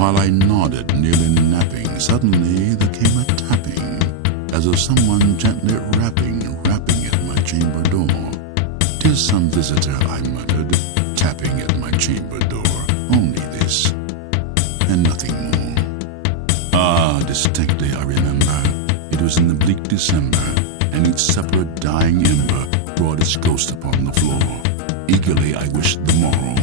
While I nodded, nearly napping, suddenly there came a tapping, as of someone gently rapping at my chamber door. "'Tis some visitor," I muttered, tapping at my chamber door. "Only this, and nothing more." Ah, distinctly I remember, it was in the bleak December, and each separate dying ember brought its ghost upon the floor. Eagerly I wished the morrow.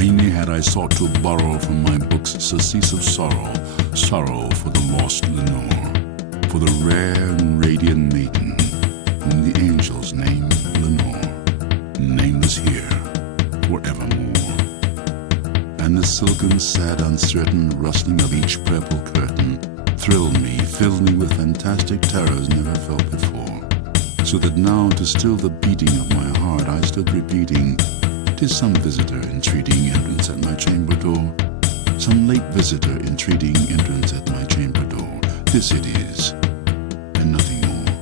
Vainly had I sought to borrow from my books surcease of sorrow, sorrow for the lost Lenore, for the rare and radiant maiden whom the angels name Lenore, nameless here forevermore. And the silken, sad, uncertain rustling of each purple curtain thrilled me, filled me with fantastic terrors never felt before, so that now to still the beating of my heart I stood repeating, "'Tis some visitor entreating entrance at my chamber door, some late visitor entreating entrance at my chamber door. This it is, and nothing more."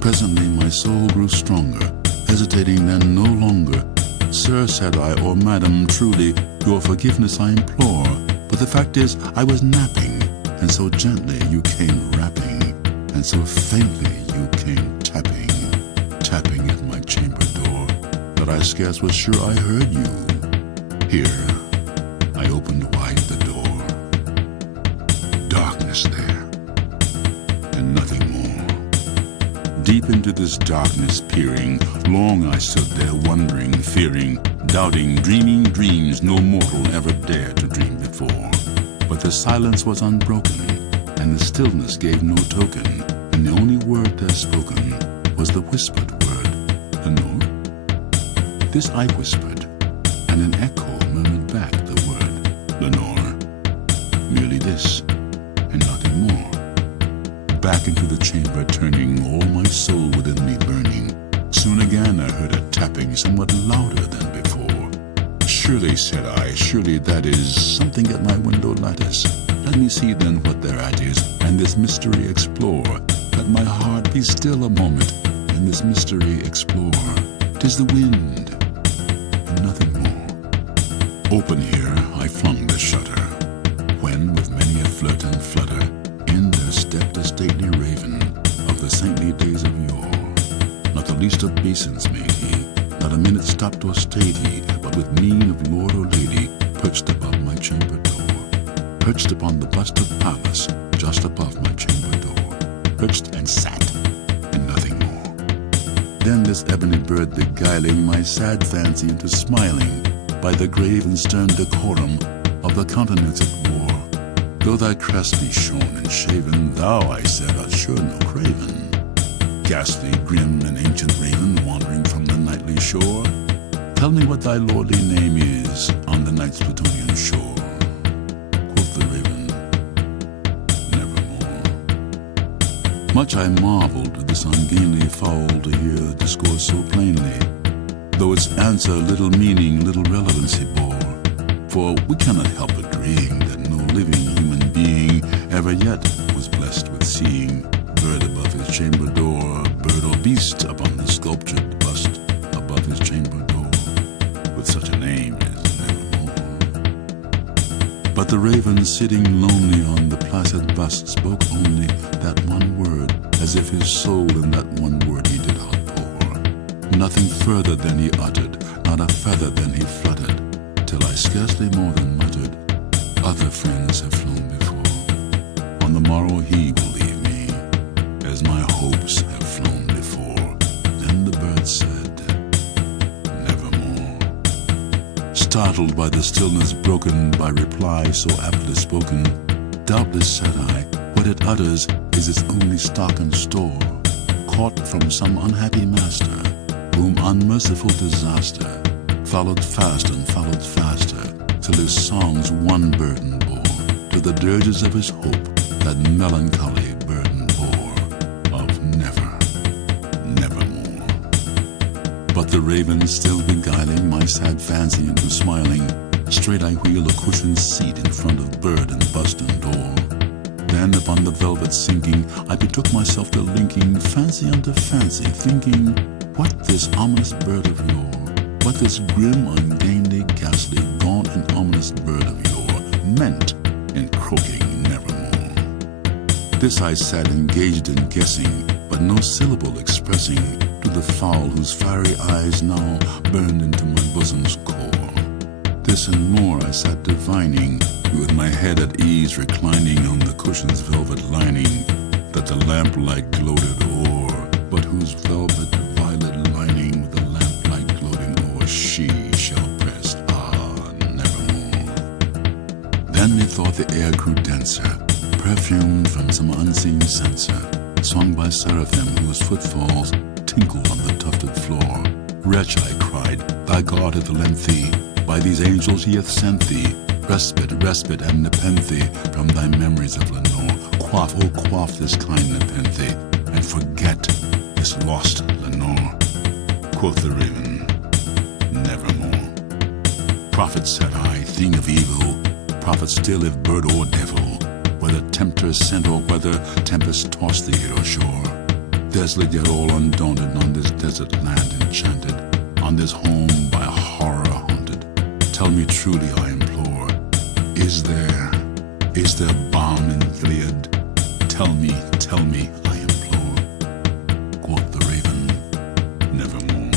Presently my soul grew stronger, hesitating then no longer. "Sir," said I, "or madam, truly, your forgiveness I implore, but the fact is I was napping, and so gently you came rapping, and so faintly you came tapping, tapping at my chamber door, that I scarce was sure I heard you." Here I opened wide the door. Darkness there, and nothing more. Deep into this darkness peering, long I stood there wondering, fearing, doubting, dreaming dreams no mortal ever dared to dream before. But the silence was unbroken, and the stillness gave no token, and the only word there spoken was the whispered word, "Lenore." This I whispered, and an echo murmured back the word, "Lenore." Merely this, and nothing more. Back into the chamber turning, all my soul within me burning, soon again I heard a tapping somewhat louder than before. "Surely," said I, "surely that is something at my window lattice. Let me see then what thereat is, and this mystery explore. Let my heart be still a moment, and this mystery explore. 'Tis the wind, and nothing more." Open here I flung the shutter, when with many a flirt and flutter in there stepped a stately raven of the saintly days of yore. Not the least obeisance made he, not a minute stopped or stayed he, but with mien of lord or lady perched above my chamber door, perched upon the bust of Pallas just above my chamber door, perched and sat, and nothing more. Then this ebony bird beguiling my sad fancy into smiling by the grave and stern decorum of the countenance it wore. "Though thy crest be shorn and shaven, thou," I said, "art sure no craven, ghastly, grim, and ancient raven wandering from the nightly shore. Tell me what thy lordly name is on the night's Plutonian shore." Quoth the raven, "Nevermore." Much I marveled at this ungainly fowl to hear discourse so plainly, though its answer little meaning, little relevancy bore. For we cannot help agreeing that no living human being ever yet was blessed with seeing bird above his chamber door, bird or beast upon the sculptured bust above his chamber door, with such a name as Nevermore. But the raven sitting lonely on the placid bust spoke only that one word, as if his soul in that one word he did outpour. Nothing further than he uttered, not a feather than he fluttered, till I scarcely more than muttered, "Other friends have flown before. On the morrow he will leave me, as my hopes have flown before." Then the bird said, "Nevermore." Startled by the stillness broken by reply so aptly spoken, "Doubtless," said I, "what it utters is its only stock and store, caught from some unhappy master, whom unmerciful disaster followed fast and followed faster, till his songs one burden bore, to the dirges of his hope that melancholy burden bore, of never, nevermore." But the raven still beguiling my sad fancy into smiling, straight I wheel a cushioned seat in front of bird and bust and door. Then upon the velvet sinking, I betook myself to linking fancy unto fancy, thinking what this ominous bird of yore, what this grim, ungainly, ghastly, gaunt, and ominous bird of yore meant in croaking nevermore. This I sat engaged in guessing, but no syllable expressing to the fowl whose fiery eyes now burned into my bosom's core. This and more I sat divining, with my head at ease reclining on the cushion's velvet lining, that the lamplight gloated o'er, but whose velvet violet lining with the lamplight gloating o'er she shall press, nevermore. Then methought the air grew denser, perfumed from some unseen censer, sung by seraphim whose footfalls tinkled on the tufted floor. Wretch, I cried, thy God hath lent thee, by these angels he hath sent thee, respite and nepenthe from thy memories of Lenore. Quaff, oh quaff this kind nepenthe, and forget this lost Lenore. Quoth the raven, nevermore. Prophet, said I, thing of evil, prophet still if bird or devil, whether tempter sent or whether tempest tossed thee or shore. Desolate yet all undaunted on this desert land enchanted, on this home by horror haunted. Tell me truly, I implore, is there balm in Gilead? Tell me, I implore. Quoth the raven, nevermore.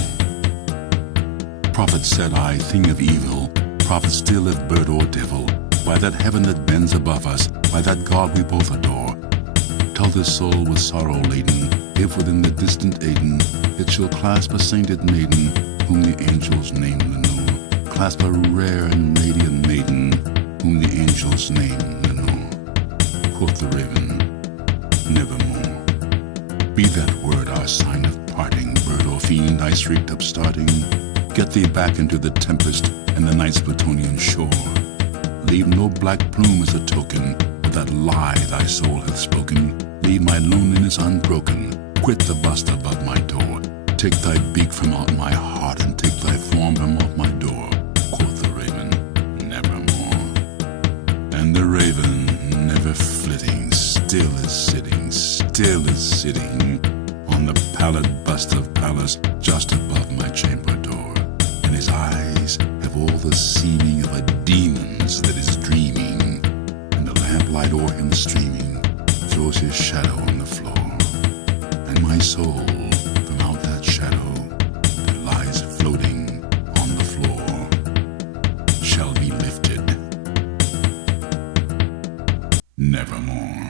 Prophet, said I, thing of evil, prophet still if bird or devil, by that heaven that bends above us, by that God we both adore. Tell this soul with sorrow laden, if within the distant Aden it shall clasp a sainted maiden, whom the angels name Lenore. Clasp a rare and radiant maiden, whom the angels name Lenore. Quoth the raven, nevermore. Be that word our sign of parting, bird or fiend, I shrieked upstarting. Get thee back into the tempest and the night's Plutonian shore. Leave no black plume as a token of that lie thy soul hath spoken. Leave my loneliness unbroken. Quit the bust above my door. Take thy beak from out my heart and take thy form from off my door. Quoth the raven, nevermore. And the raven, never flitting, still is sitting on the pallid bust of Pallas just above my chamber door. And his eyes have all the seeming of a demon's that is dreaming, and the lamplight o'er him streaming throws his shadow on the floor. And my soul, from out that shadow that lies floating on the floor, shall be lifted nevermore.